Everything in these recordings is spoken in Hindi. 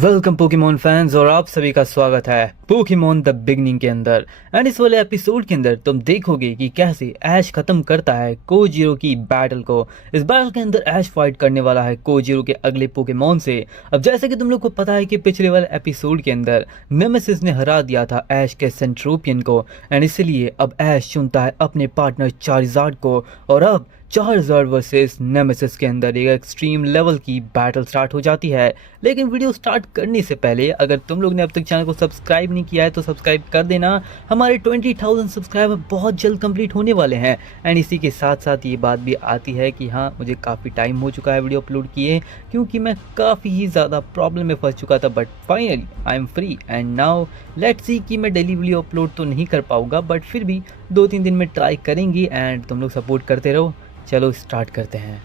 वेलकम पोकेमॉन फैंस और आप सभी का स्वागत है पोकेमॉन द बिगनिंग के अंदर। एंड इस वाले एपिसोड के अंदर तुम देखोगे कि कैसे ऐश खत्म करता है कोजीरो की बैटल को। इस बैटल के अंदर ऐश फाइट करने वाला है कोजीरो के अगले पोकेमॉन से। अब जैसे कि तुम लोग को पता है कि पिछले वाले एपिसोड के अंदर नेमेसिस ने हरा दिया था ऐश के सेंट्रोपियन को, एंड इसलिए अब ऐश चुनता है अपने पार्टनर चार्जार्ड को और अब चार्जार्ड वर्सेस नेमेसिस के अंदर एक एक्सट्रीम लेवल की बैटल स्टार्ट हो जाती है। लेकिन वीडियो स्टार्ट करने से पहले अगर तुम लोग ने अब तक चैनल को सब्सक्राइब नहीं किया है तो सब्सक्राइब कर देना। हमारे 20,000 सब्सक्राइबर बहुत जल्द कंप्लीट होने वाले हैं। एंड इसी के साथ साथ ये बात भी आती है कि हाँ, मुझे काफ़ी टाइम हो चुका है वीडियो अपलोड किए, क्योंकि मैं काफ़ी ही ज़्यादा प्रॉब्लम में फंस चुका था। But finally I am free and now let's see कि मैं डेली वीडियो अपलोड तो नहीं कर पाऊँगा, बट फिर भी 2-3 दिन में ट्राई करेंगी। एंड तुम लोग सपोर्ट करते रहो। चलो स्टार्ट करते हैं।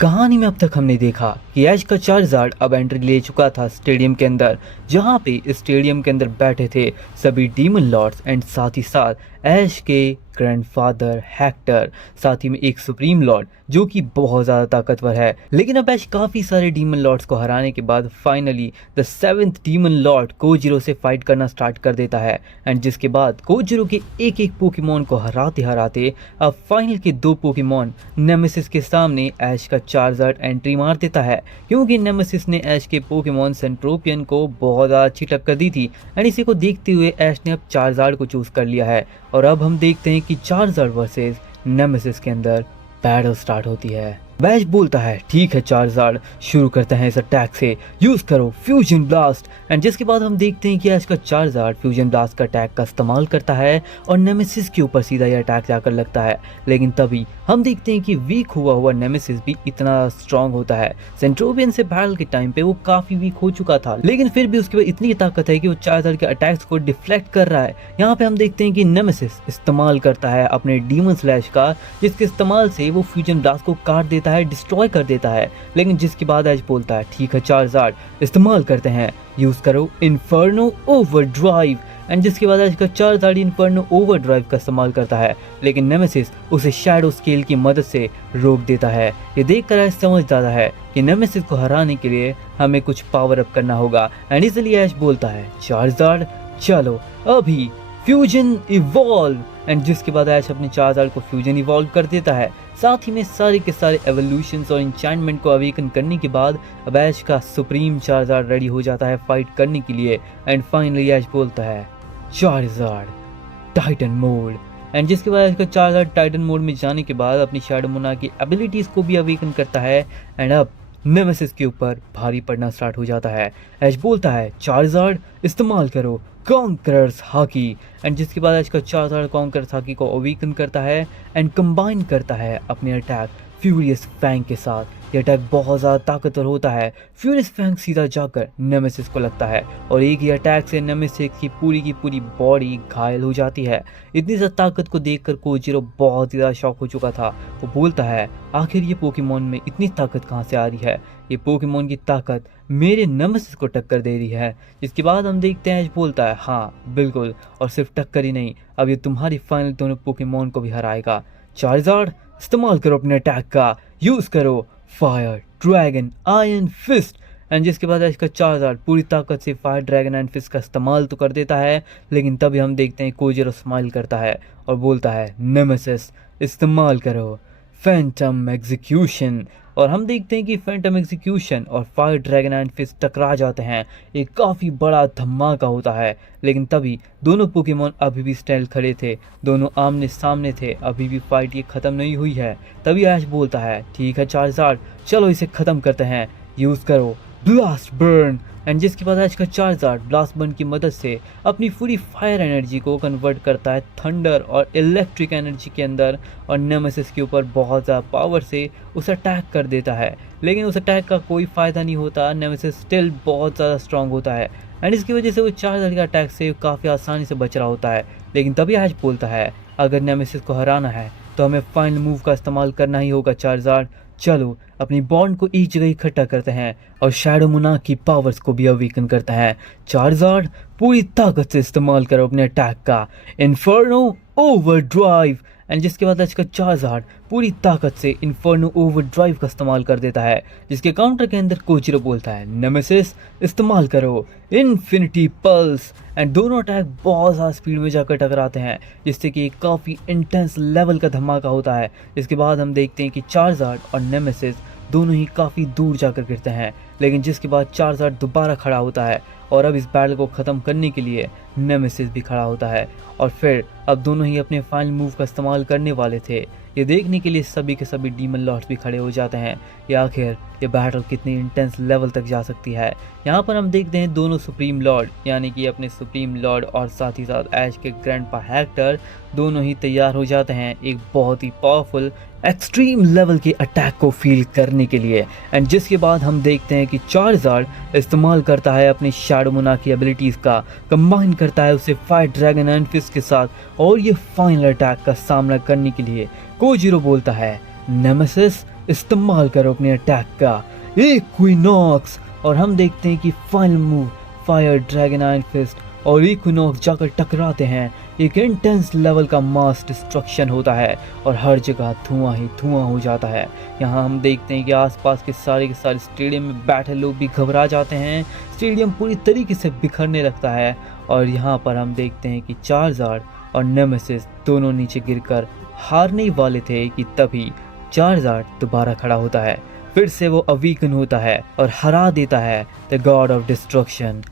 कहानी में अब तक हमने देखा कि ऐश का चार्जार्ड अब एंट्री ले चुका था स्टेडियम के अंदर, जहां पे स्टेडियम के अंदर बैठे थे सभी डीमन लॉर्ड्स एंड साथ ही साथ ऐश के ग्रैंडफादर हेक्टर, साथ ही में एक सुप्रीम लॉर्ड जो कि बहुत ज़्यादा ताकतवर है। लेकिन अब ऐश काफ़ी सारे डीमन लॉर्ड्स को हराने के बाद finally the 7th demon lord Kojiro से फाइट करना स्टार्ट कर देता है। एंड जिसके बाद कोजीरो के एक एक पोकेमॉन को हराते हराते अब फाइनल के 2 पोकेमॉन नेमेसिस के सामने ऐश का चार्जार्ड एंट्री मार देता है, क्योंकि नेमेसिस ने ऐश के पोकेमॉन सेंट्रोपियन को बहुत ज़्यादा अच्छी टक्कर दी थी। एंड इसी को देखते हुए ऐश ने अब चार्जार्ड को चूज कर लिया है और अब हम देखते हैं कि चार्जार्ड वर्सेस नेमेसिस के अंदर बैटल स्टार्ट होती है। ऐश बोलता है ठीक है चार्जार्ड, शुरू करते हैं इस अटैक से, यूज करो फ्यूजन ब्लास्ट। एंड जिसके बाद हम देखते हैं कि ऐश का चार्जार्ड फ्यूजन ब्लास्ट का अटैक का इस्तेमाल करता है और नेमेसिस के ऊपर सीधा यह अटैक जाकर लगता है। लेकिन तभी हम देखते हैं कि वीक हुआ नेमेसिस भी इतना स्ट्रांग होता है। सेंट्रोपियन से बैटल के टाइम पे वो काफी वीक हो चुका था, लेकिन फिर भी उसके पास इतनी ताकत है कि वो चार्जार्ड के अटैक्स को डिफ्लेक्ट कर रहा है। यहाँ पे हम देखते हैं कि नेमेसिस इस्तेमाल करता है अपने डीमन स्लैश का, जिसके इस्तेमाल से वो फ्यूजन ब्लास्ट को काट देता है, डिस्ट्रॉय कर देता है। लेकिन जिसके बाद ऐश बोलता है ठीक है चार्जार्ड, इस्तेमाल करते हैं, यूज करो इन्फर्नो ओवरड्राइव। एंड जिसके बाद ऐश का चार्जार्ड इन्फर्नो ओवरड्राइव का इस्तेमाल करता है, लेकिन नेमेसिस उसे शैडो स्केल की मदद से रोक देता है। ये देखकर ऐश समझ जाता है कि नेमेसिस को हराने के लिए हमें कुछ पावर अप करना होगा। एंड इसलिए ऐश बोलता है चार्जार्ड चलो अभी फ्यूजन इवॉल्व। एंड जिसके बाद ऐश अपने चार्जार्ड को फ्यूजन इवॉल्व कर देता है। साथ ही में सारे के सारे एवोल्यूशंस और इंचैंटमेंट को अवेकन करने के बाद अब ऐश का सुप्रीम चार्जार्ड रेडी हो जाता है फाइट करने के लिए। एंड फाइनली ऐश बोलता है चार्जार्ड टाइटन मोड। एंड जिसके बाद ऐश का चार्जार्ड टाइटन मोड में जाने के बाद अपनी शैडो मोना की एबिलिटीज को भी अवेकन करता है। एंड अब नेमेसिस के ऊपर भारी पड़ना स्टार्ट हो जाता है। ऐश बोलता है चार्जार्ड इस्तेमाल करो कॉन्करर्स हाकी। एंड जिसके बाद ऐश का चार्जार्ड कॉन्करर्स हाकी को अवेकन करता है एंड कंबाइन करता है अपने अटैक फ्यूरियस फैंग के साथ। ये अटैक बहुत ज़्यादा ताकतवर होता है। फ्यूरियस फैंग सीधा जाकर नेमेसिस को लगता है और एक ही अटैक से नेमेसिस की पूरी बॉडी घायल हो जाती है। इतनी ज़्यादा ताकत को देखकर कोजीरो बहुत ही ज़्यादा शॉक हो चुका था। वो बोलता है आखिर ये पोकेमॉन में इतनी ताकत कहाँ से आ रही है, ये पोकेमॉन की ताकत मेरे नेमेसिस को टक्कर दे रही है। जिसके बाद हम देखते हैं ऐश बोलता है हाँ बिल्कुल, और सिर्फ टक्कर ही नहीं, अब ये तुम्हारी फाइनल दोनों पोकेमॉन को भी हराएगा। चार्जार्ड इस्तेमाल करो अपने अटैक का, यूज करो fire dragon iron fist. And जिसके बाद ऐश का चार्जार्ड पूरी ताकत से फायर ड्रैगन आयरन फिस्ट का इस्तेमाल तो कर देता है। लेकिन तभी हम देखते हैं कोजीरो स्माइल करता है और बोलता है नेमेसिस इस्तेमाल करो फैंटम एग्जीक्यूशन। और हम देखते हैं कि फैंटम एग्जीक्यूशन और फायर ड्रैगन आयरन फिस्ट टकरा जाते हैं। एक काफ़ी बड़ा धमाका होता है। लेकिन तभी दोनों पोकेमॉन अभी भी स्टेल खड़े थे, दोनों आमने सामने थे, अभी भी फाइट ये ख़त्म नहीं हुई है। तभी ऐश बोलता है ठीक है चार्जार्ड चलो इसे ख़त्म करते हैं, यूज़ करो ब्लास्ट बर्न। एंड जिसके बाद ऐश का चार्जार्ड ब्लास्ट बर्न की मदद से अपनी पूरी फायर एनर्जी को कन्वर्ट करता है थंडर और इलेक्ट्रिक एनर्जी के अंदर और नेमेसिस के ऊपर बहुत ज़्यादा पावर से उसे अटैक कर देता है। लेकिन उस अटैक का कोई फ़ायदा नहीं होता, नेमेसिस स्टिल बहुत ज़्यादा स्ट्रांग होता है एंड इसकी वजह से वो चार्जार्ड के अटैक से काफ़ी आसानी से बच रहा होता है। लेकिन तभी ऐश बोलता है अगर नेमेसिस को हराना है तो हमें फाइनल मूव का इस्तेमाल करना ही होगा चार्जार्ड। चलो अपनी बॉन्ड को एक जगह इकट्ठा करते हैं और शैडो मोनार्क की पावर्स को भी अवेकन करते हैं। चार्जार्ड पूरी ताकत से इस्तेमाल करो अपने अटैक का इन्फर्नो ओवरड्राइव। एंड जिसके बाद आज का चार्जार्ड पूरी ताकत से इन्फर्नो ओवरड्राइव का इस्तेमाल कर देता है, जिसके काउंटर के अंदर कोजिरो बोलता है नेमेसिस इस्तेमाल करो इन्फिनिटी पल्स। एंड दोनों अटैक बहुत ज़्यादा स्पीड में जाकर टकराते हैं, जिससे कि एक काफ़ी इंटेंस लेवल का धमाका होता है। इसके बाद हम देखते हैं कि चार्जार्ड और नेमेसिस दोनों ही काफ़ी दूर जाकर गिरते हैं, लेकिन जिसके बाद चार्जार्ड दोबारा खड़ा होता है और अब इस बैटल को ख़त्म करने के लिए नेमेसिस भी खड़ा होता है। और फिर अब दोनों ही अपने फाइनल मूव का इस्तेमाल करने वाले थे। ये देखने के लिए सभी के सभी डीमन लॉर्ड्स भी खड़े हो जाते हैं कि आखिर ये बैटल कितनी इंटेंस लेवल तक जा सकती है। यहाँ पर हम देखते हैं दोनों सुप्रीम लॉर्ड यानी कि अपने सुप्रीम लॉर्ड और साथ ही साथ ऐश के ग्रैंडपा हेक्टर दोनों ही तैयार हो जाते हैं एक बहुत ही पावरफुल एक्सट्रीम लेवल के अटैक को फील करने के लिए। एंड जिसके बाद हम देखते हैं कि चार्जार्ड इस्तेमाल करता है अपनी शैडो मोनार्क की एबिलिटीज़ का, कंबाइन करता है उसे फायर ड्रैगन एंड फिस्ट के साथ और ये फाइनल अटैक का सामना करने के लिए कोजिरो बोलता है नेमेसिस इस्तेमाल करो अपने अटैक का इक्विनॉक्स। और हम देखते हैं कि final move fire dragon iron fist और इक्विनॉक्स जाकर टकराते हैं। एक इंटेंस लेवल का मास डिस्ट्रक्शन होता है और हर जगह धुआं ही धुआं हो जाता है। यहाँ हम देखते हैं कि आसपास के सारे स्टेडियम में बैठे लोग भी घबरा जाते हैं। स्टेडियम पूरी तरीके से बिखरने लगता है और यहाँ पर हम देखते हैं कि चार्जार्ड और नेमेसिस दोनों नीचे गिरकर हारने वाले थे कि तभी चार्जार्ड दोबारा खड़ा होता है। फिर से वो अवीकन होता है और हरा देता है the God of destruction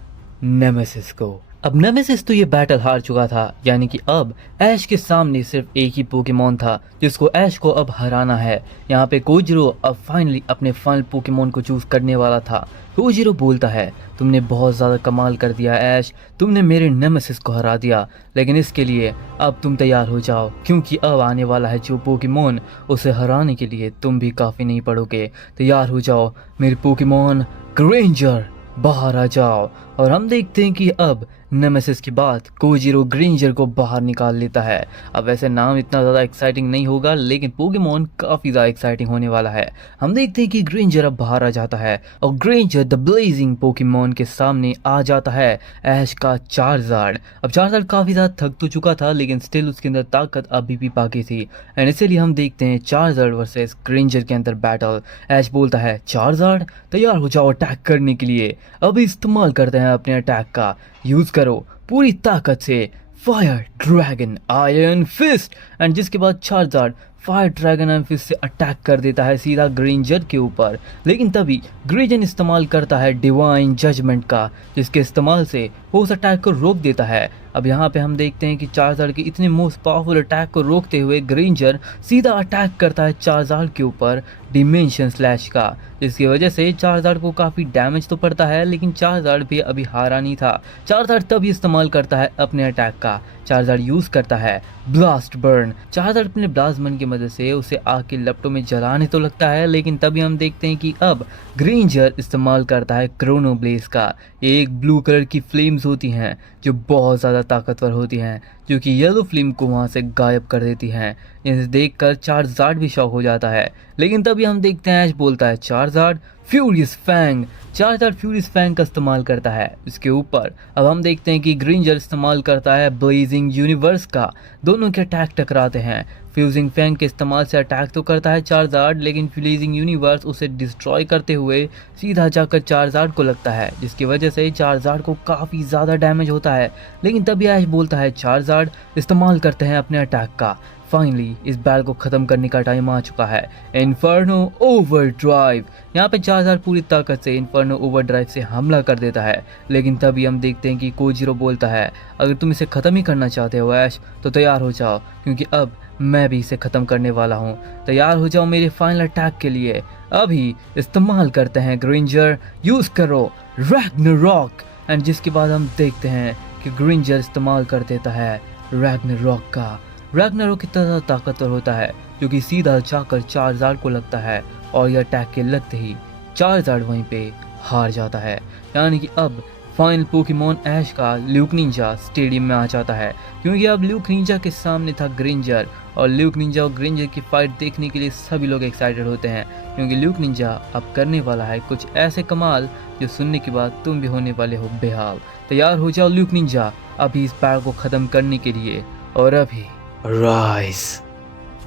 nemesis को। अब नेमेसिस तो ये बैटल हार चुका था, यानी कि अब ऐश के सामने सिर्फ एक ही पोकेमॉन था जिसको ऐश को अब हराना है। यहाँ पे कोजिरो अब फाइनली अपने फाइनल पोकेमॉन को चूज करने वाला था। कोजिरो बोलता है तुमने बहुत ज़्यादा कमाल कर दिया ऐश, तुमने मेरे नेमेसिस को हरा दिया, लेकिन इसके लिए अब तुम तैयार हो जाओ क्योंकि अब आने वाला है जो पोकेमॉन, उसे हराने के लिए तुम भी काफ़ी नहीं पड़ोगे। तैयार हो जाओ मेरे पोकेमॉन ग्रेंजर, बाहर आ जाओ। और हम देखते हैं कि अब नेमेसिस के बाद कोजिरो ग्रेंजर को बाहर निकाल लेता है। अब वैसे नाम इतना ज़्यादा एक्साइटिंग नहीं होगा, लेकिन पोकेमॉन काफ़ी ज़्यादा एक्साइटिंग होने वाला है। हम देखते हैं कि ग्रेंजर अब बाहर आ जाता है और ग्रेंजर द ब्लेजिंग पोकेमॉन के सामने आ जाता है ऐश का चार्जार्ड। अब चार्जार्ड काफ़ी ज़्यादा थक तो चुका था, लेकिन स्टिल उसके अंदर ताकत अभी भी बाकी थी। एंड इसीलिए हम देखते हैं चार्जार्ड वर्सेस ग्रेंजर के अंदर बैटल। ऐश बोलता है चार्जार्ड तैयार हो जाओ अटैक करने के लिए, अभी इस्तेमाल करते हैं अपने अटैक का, यूज करो पूरी ताकत से fire dragon iron fist. And जिसके बाद Charizard fire dragon iron fist से अटैक कर देता है सीधा ग्रेंजर के ऊपर, लेकिन तभी ग्रेंजर इस्तेमाल करता है डिवाइन जजमेंट का, जिसके इस्तेमाल से वो उस अटैक को रोक देता है। अब यहाँ पे हम देखते हैं कि चार्जार्ड के इतने मोस्ट पावरफुल अटैक को रोकते हुए ग्रेंजर सीधा अटैक करता है चार्जार्ड के ऊपर डिमेंशन स्लैश का, जिसकी वजह से चार्जार्ड को काफ़ी डैमेज तो पड़ता है, लेकिन चार्जार्ड भी अभी हारा नहीं था। चार्जार्ड तभी इस्तेमाल करता है अपने अटैक का, चार्जार्ड यूज़ करता है ब्लास्ट बर्न। चार्जार्ड अपने ब्लास्ट बर्न की मदद से उसे आग के लपटों में जलाने तो लगता है, लेकिन तभी हम देखते हैं कि अब ग्रेंजर इस्तेमाल करता है क्रोनो ब्लेज का। ये एक ब्लू कलर की फ्लेम्स होती हैं जो बहुत ज़्यादा ताकतवर होती हैं, जो कि येलो फ्लेम को वहाँ से गायब कर देती हैं। इसे देखकर चार्जार्ड भी शॉक हो जाता है, लेकिन तभी हम देखते हैं ऐश बोलता है Charizard furious fang. Charizard furious fang का इस्तेमाल करता है इसके ऊपर। अब हम देखते हैं कि ग्रेंजर इस्तेमाल करता है ब्लेजिंग यूनिवर्स का, दोनों के अटैक टकराते हैं। फ्यूजिंग फैंग के इस्तेमाल से अटैक तो करता है चार्जार्ड, लेकिन ब्लेजिंग यूनिवर्स उसे डिस्ट्रॉय करते हुए सीधा जाकर चार्जार्ड को लगता है, जिसकी वजह से चार्जार्ड को काफ़ी ज़्यादा डैमेज होता है। लेकिन तभी ऐश बोलता है चार्जार्ड इस्तेमाल करते हैं अपने अटैक का। फाइनली इस बैटल को ख़त्म करने का टाइम आ चुका है। Inferno overdrive. यहाँ पे चार्जार्ड पूरी ताकत से इन्फर्नो ओवरड्राइव से हमला कर देता है, लेकिन तभी हम देखते हैं कि कोजिरो बोलता है अगर तुम इसे ख़त्म ही करना चाहते हो ऐश तो तैयार हो जाओ, क्योंकि अब मैं भी इसे ख़त्म करने वाला हूँ। तैयार हो जाओ मेरे फाइनल अटैक के लिए, अभी इस्तेमाल करते हैं ग्रेंजर, यूज़ करो रैग्नारॉक। एंड जिसके बाद हम देखते हैं कि ग्रेंजर इस्तेमाल कर देता है रैग्नारॉक का। रैग्नारॉक कितना ज़्यादा ताकतवर होता है जो कि सीधा जाकर चार्जार्ड को लगता है और यह अटैक के लगते ही चार्जार्ड वहीं पे हार जाता है। यानी कि अब फाइनल पोकेमॉन ऐश का ल्यूक निंजा स्टेडियम में आ जाता है, क्योंकि अब ल्यूक निंजा के सामने था ग्रेंजर और ल्यूक निंजा और ग्रेंजर की फाइट देखने के लिए सभी लोग एक्साइटेड होते हैं, क्योंकि ल्यूक निंजा अब करने वाला है कुछ ऐसे कमाल जो सुनने के बाद तुम भी होने वाले हो बेहाल। तैयार हो जाओ ल्यूक निंजा अभी इस बैटल को खत्म करने के लिए, और अभी राइज।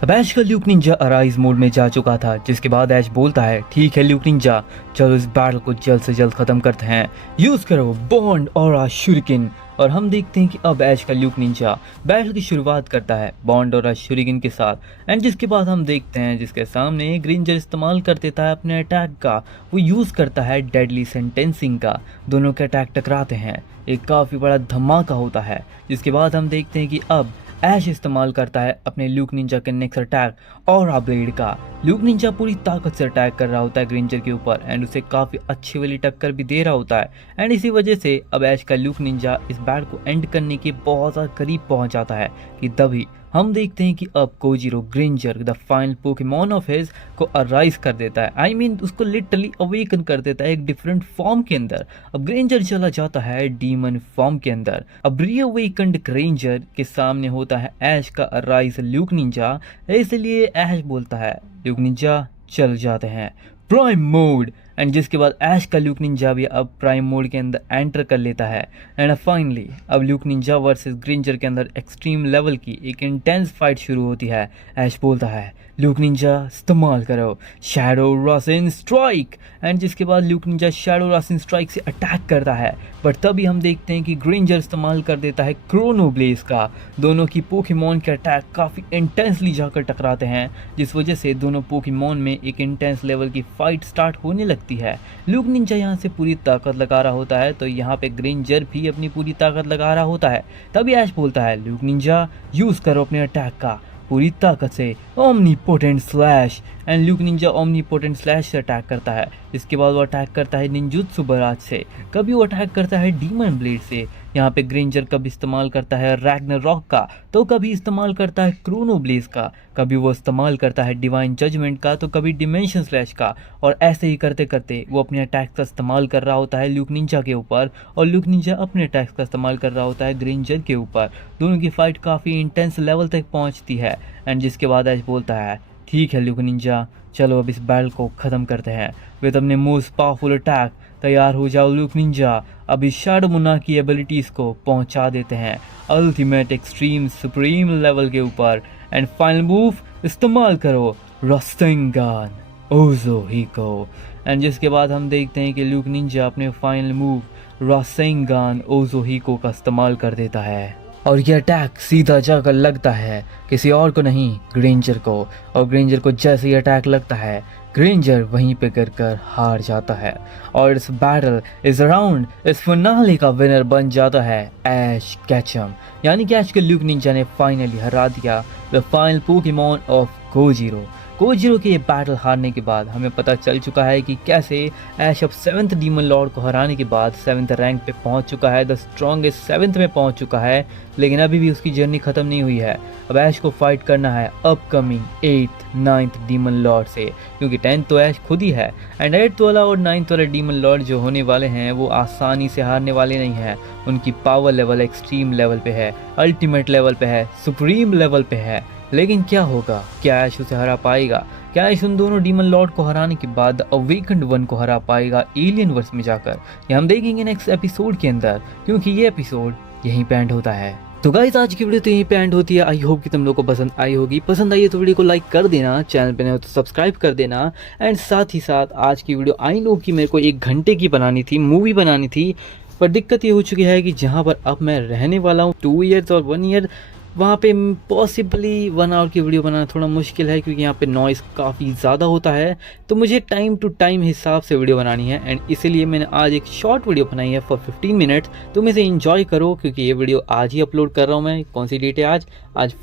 अब ऐश का ल्यूक निंजा अराइज मोड में जा चुका था, जिसके बाद ऐश बोलता है ठीक है ल्यूक निंजा, चलो इस बैटल को जल्द से जल्द खत्म करते हैं, यूज करो बॉन्ड और शुरिकेन। और हम देखते हैं कि अब ऐश का ल्यूक निंजा बैटल की शुरुआत करता है बॉन्ड और शुरिकेन के साथ, एंड जिसके बाद हम देखते हैं जिसके सामने ग्रेंजर इस्तेमाल कर देता है अपने अटैक का, वो यूज करता है डेडली सेंटेंसिंग का। दोनों के अटैक टकराते हैं, एक काफी बड़ा धमाका होता है, जिसके बाद हम देखते हैं कि अब ऐश इस्तेमाल करता है अपने ल्यूक निंजा के नेक्स्ट अटैक और ब्लेड का। ल्यूक निंजा पूरी ताकत से अटैक कर रहा होता है ग्रेंजर के ऊपर, एंड उसे काफी अच्छी वाली टक्कर भी दे रहा होता है, एंड इसी वजह से अब ऐश का ल्यूक निंजा इस बैट को एंड करने के बहुत ज़्यादा करीब पहुंच जाता है कि तभी हम देखते हैं कि अब Kojiro Granger the final Pokemon of his को अराइज कर देता है, आई मीन उसको लिटरली अवेकन कर देता है एक डिफरेंट फॉर्म के अंदर। अब ग्रेंजर चला जाता है डीमन फॉर्म के अंदर। अब रीअवेकन्ड ग्रेंजर के सामने होता है ऐश का अराइज ल्यूक निंजा, इसलिए ऐश बोलता है ल्यूक निंजा चल जाते हैं प्राइम मोड, एंड जिसके बाद ऐश का ल्यूक निंजा भी अब प्राइम मोड के अंदर एंटर कर लेता है। एंड फाइनली अब ल्यूक निंजा वर्सेस ग्रेंजर के अंदर एक्सट्रीम लेवल की एक इंटेंस फाइट शुरू होती है। ऐश बोलता है ल्यूक निंजा इस्तेमाल करो शैडो रासिन स्ट्राइक, एंड जिसके बाद ल्यूक निंजा शैडो रासिन स्ट्राइक से अटैक करता है, बट तभी हम देखते हैं कि ग्रेंजर इस्तेमाल कर देता है क्रोनो ब्लेज का। दोनों की पोकेमॉन के अटैक काफ़ी इंटेंसली जाकर टकराते हैं, जिस वजह से दोनों पोकेमॉन में एक इंटेंस लेवल की फाइट स्टार्ट होने लगती है। ल्यूक निंजा यहाँ से पूरी ताकत लगा रहा होता है, तो यहाँ पे ग्रेंजर भी अपनी पूरी ताकत लगा रहा होता है। तभी ऐश बोलता है ल्यूक निंजा यूज़ करो अपने अटैक का पूरी ताकत से omnipotent slash, and Luke Ninja omnipotent slash से अटैक करता है। इसके बाद वो अटैक करता है निंजुत्सु बराज से, कभी वो अटैक करता है डीमन ब्लेड से। यहाँ पे ग्रेंजर कभी इस्तेमाल करता है रैग्नारॉक का, तो कभी इस्तेमाल करता है क्रोनो ब्लेज का, कभी वो इस्तेमाल करता है डिवाइन जजमेंट का, तो कभी डिमेंशन स्लैश का, और ऐसे ही करते करते वो अपने अटैक का इस्तेमाल कर रहा होता है ल्यूक निंजा के ऊपर, और ल्यूक निंजा अपने अटैक्स का इस्तेमाल कर रहा होता है ग्रेंजर के ऊपर। दोनों की फाइट काफ़ी इंटेंस लेवल तक पहुँचती है, एंड जिसके बाद ऐश बोलता है ठीक है ल्यूक निंजा चलो अब इस बैटल को ख़त्म करते हैं विद अपने मोस्ट पावरफुल अटैक। तैयार हो जाओ ल्यूक निंजा, अब इस शैडो मुना की एबिलिटीज़ को पहुंचा देते हैं अल्टीमेट एक्सट्रीम सुप्रीम लेवल के ऊपर, एंड फाइनल मूव इस्तेमाल करो रासेंगान ओज़ोहिको, एंड जिसके बाद हम देखते हैं कि ल्यूक निंजा अपने फाइनल मूव रासेंगान ओज़ोहिको का इस्तेमाल कर देता है, और यह अटैक सीधा जाकर लगता है किसी और को नहीं ग्रेंजर को, और ग्रेंजर को जैसे ही अटैक लगता है ग्रेंजर वहीं पे गिरकर हार जाता है, और इस बैटल इस राउंड इस फिनाले का विनर बन जाता है ऐश कैचम, यानी कि ऐश के ल्यूक निंजा ने फाइनली हरा दिया द फाइनल पोकेमॉन ऑफ कोजीरो। कोजीरो के ये बैटल हारने के बाद हमें पता चल चुका है कि कैसे ऐश अब 7th डीमन लॉर्ड को हराने के बाद 7th रैंक पे पहुंच चुका है, द स्ट्रॉन्गेस्ट 7th में पहुंच चुका है, लेकिन अभी भी उसकी जर्नी ख़त्म नहीं हुई है। अब ऐश को फाइट करना है upcoming 8th 9th demon Lord से, क्योंकि 10th तो ऐश खुद ही है, एंड 8th वाला और 9th वाला डीमन लॉर्ड जो होने वाले हैं वो आसानी से हारने वाले नहीं हैं। उनकी पावर लेवल एक्सट्रीम लेवल पे है, अल्टीमेट लेवल पे है, सुप्रीम लेवल पे है। लेकिन क्या होगा, क्या ऐश उसे हरा पाएगा? क्या ऐश उन दोनों डीमन लॉर्ड को हराने के बाद अवेकन्ड वन को हरा पाएगा एलियन वर्स में जाकर? ये हम देखेंगे नेक्स्ट एपिसोड के अंदर, क्योंकि ये एपिसोड यहीं पे एंड होता है। तो गाइस आज की वीडियो तो यहीं पे एंड होती है। आई होप कि तुम लोगों को पसंद आई होगी। पसंद आई है तो वीडियो को लाइक कर देना, चैनल पे नए हो तो सब्सक्राइब कर देना, एंड साथ ही साथ आज की वीडियो आई नो कि मेरे को 1 घंटे की बनानी थी, मूवी बनानी थी, पर दिक्कत ये हो चुकी है कि जहाँ पर अब मैं रहने वाला हूँ 2 ईयर्स और 1 ईयर, वहाँ पे पॉसिबली 1 आवर की वीडियो बनाना थोड़ा मुश्किल है, क्योंकि यहाँ पे नॉइज़ काफ़ी ज़्यादा होता है। तो मुझे टाइम टू टाइम हिसाब से वीडियो बनानी है, एंड इसीलिए मैंने आज एक शॉर्ट वीडियो बनाई है फॉर 15 मिनट्स। तुम इसे एंजॉय करो, क्योंकि ये वीडियो आज ही अपलोड कर रहा हूँ मैं। कौन सी डेट है आज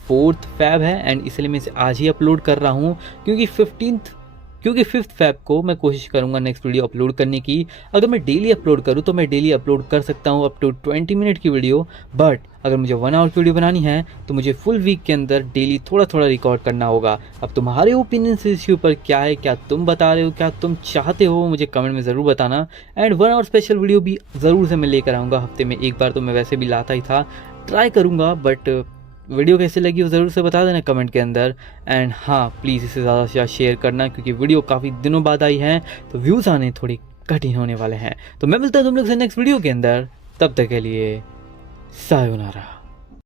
4th Feb है, एंड इसलिए मैं इसे आज ही अपलोड कर रहा हूँ, क्योंकि 5th Feb को मैं कोशिश करूंगा नेक्स्ट वीडियो अपलोड करने की। अगर मैं डेली अपलोड करूं तो मैं डेली अपलोड कर सकता हूं अप टू 20 मिनट की वीडियो, बट अगर मुझे 1 आवर की वीडियो बनानी है तो मुझे फुल वीक के अंदर डेली थोड़ा थोड़ा रिकॉर्ड करना होगा। अब तुम्हारे ओपिनियन इस इश्यू पर क्या है, क्या तुम बता रहे हो, क्या तुम चाहते हो, मुझे कमेंट में ज़रूर बताना। एंड 1 आवर स्पेशल वीडियो भी ज़रूर से मैं लेकर आऊँगा, हफ्ते में 1 बार तो मैं वैसे भी लाता ही था, ट्राई करूँगा, बट वीडियो कैसी लगी वो ज़रूर से बता देना कमेंट के अंदर। एंड हाँ, प्लीज़ इसे ज़्यादा से ज़्यादा शेयर करना, क्योंकि वीडियो काफ़ी दिनों बाद आई है तो व्यूज़ आने थोड़ी कठिन होने वाले हैं। तो मैं मिलता हूँ तुम लोग से नेक्स्ट वीडियो के अंदर, तब तक के लिए सायोनारा।